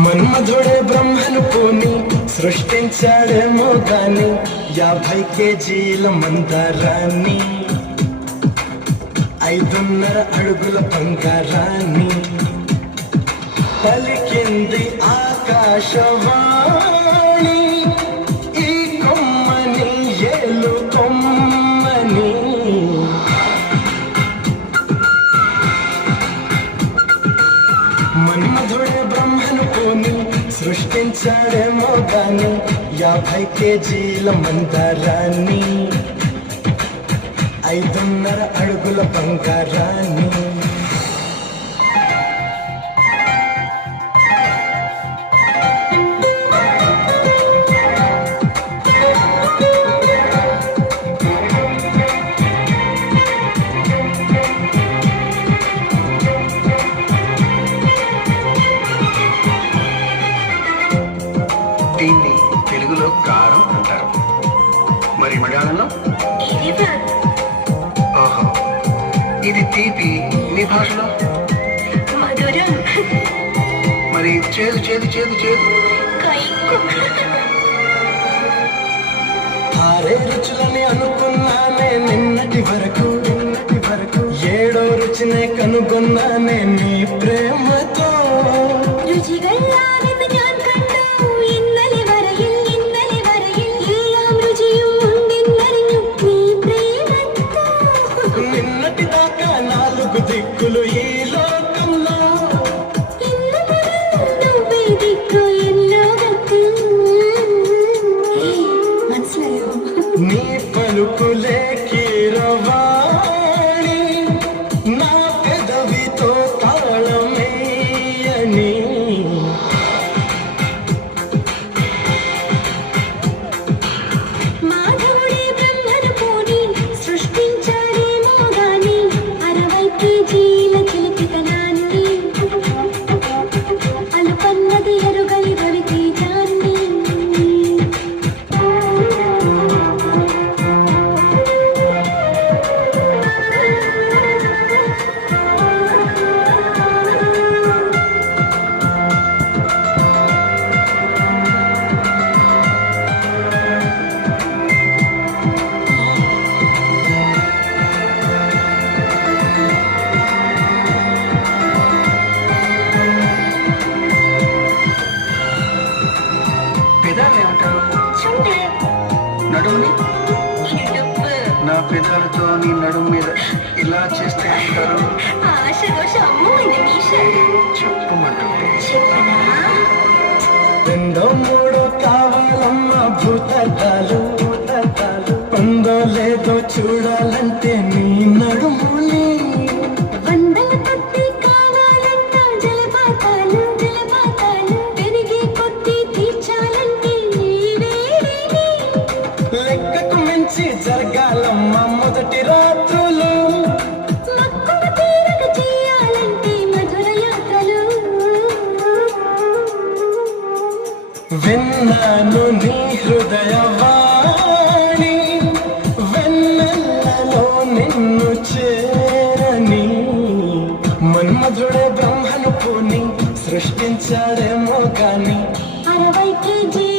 మన్మధుడే బ్రహ్మను పూని సృష్టించాడేమో గాని 50 కేజీల మందారాన్ని 5.5 అడుగుల బంగారాన్ని పలికింది ఆకాశవాణి ఈ కొమ్మని ఏలు కొమ్మని మన్మధుడే బ్రహ్మను పూని సృష్టించాడేమో గాని 50 కేజీల మందారాన్ని 5.5 అడుగుల బంగారాన్ని దీన్ని తెలుగులో కారం అంటారు. మరి మలయాళంలో ఓహో, ఇది తీపి మీ భాషలో మధురం. మరి చేదు చేదు చేదు చేదు ఆరే రుచులని అనుకున్నానే నిన్నటి వరకు ఏడో రుచినే కనుగొన్నానే నీ ప్రేమతో నిన్నటి దాకా 4 దిక్కులు ఈ లోకంలో నీ పలుకులే కీరవాణి నా పెదవితో తాళమేయని మాధవుడే బ్రహ్మను పోని సృష్టించాడేమో గాని 60 కేజీల చిలిపితనాన్ని అలుపన్నది ఎరుగని రవితేజాన్ని పెదాలు ఏమంటారు? నడుముని నా పెదాలతో నీ నడుము మీద ఇలా చేస్తే అంటారు. చెప్పమంటుంటే రెండో మూడో కావాలమ్మా భూతద్దాలు పొందో లేదో చూడాలంటే నీ నడుముని వందల కొద్ది కావాలంట జలపాతాలు పెరిగే కొద్ది తీర్చాలంటే నీ వేడిని లెక్కకు మించి జరగాలమ్మా మొదటి రాత్రులు మక్కువ తీరక చేయాలంటే మధుర యాత్రలు విన్నాను నీ హృదయవాణి వెన్నెల్లలో నిన్ను చేరని మన్మధుడే బ్రహ్మను పూని సృష్టించాడేమో గాని 60 కేజీ